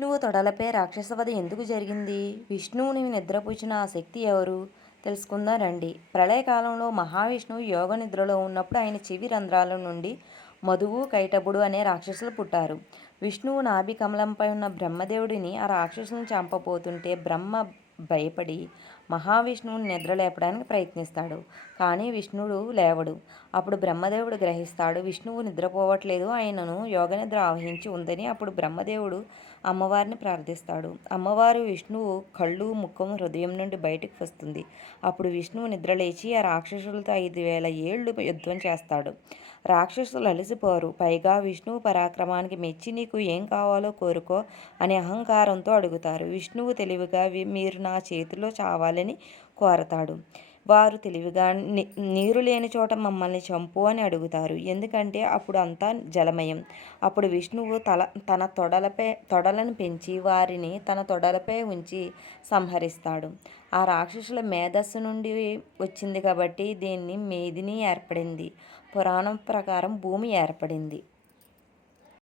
విష్ణువు తొడలపై రాక్షసవధ ఎందుకు జరిగింది? విష్ణువుని నిద్రపుచ్చిన ఆ శక్తి ఎవరు? తెలుసుకుందాం రండి. ప్రళయకాలంలో మహావిష్ణువు యోగ నిద్రలో ఉన్నప్పుడు ఆయన చెవి రంధ్రాల నుండి మధువు, కైటభుడు అనే రాక్షసులు పుట్టారు. విష్ణువు నాభి కమలంపై ఉన్న బ్రహ్మదేవుడిని ఆ రాక్షసులను చంపబోతుంటే బ్రహ్మ భయపడి మహావిష్ణువుని నిద్రలేపడానికి ప్రయత్నిస్తాడు. కానీ విష్ణువు లేవడు. అప్పుడు బ్రహ్మదేవుడు గ్రహిస్తాడు విష్ణువు నిద్రపోవట్లేదు, ఆయనను యోగనిద్ర ఆవహించి ఉందని. అప్పుడు బ్రహ్మదేవుడు అమ్మవారిని ప్రార్థిస్తాడు. అమ్మవారు విష్ణువు కళ్ళు, ముఖం హృదయం నుండి బయటకు వస్తుంది. అప్పుడు విష్ణువు నిద్రలేచి ఆ రాక్షసులతో 5000 ఏళ్ళు యుద్ధం చేస్తాడు. రాక్షసులు అలసిపోరు. పైగా విష్ణువు పరాక్రమానికి మెచ్చి నీకు ఏం కావాలో కోరుకో అని అహంకారంతో అడుగుతారు. విష్ణువు తెలివిగా మీరు నా చేతిలో చావాలని కోరతాడు. వారు తెలివిగా నీరు లేని చోట మమ్మల్ని చంపు అని అడుగుతారు. ఎందుకంటే అప్పుడు అంతా జలమయం. అప్పుడు విష్ణువు తన తొడలను పెంచి వారిని తన తొడలపై ఉంచి సంహరిస్తాడు. ఆ రాక్షసుల మేధస్సు నుండి వచ్చింది కాబట్టి దీన్ని మేదిని ఏర్పడింది. పురాణం ప్రకారం భూమి ఏర్పడింది.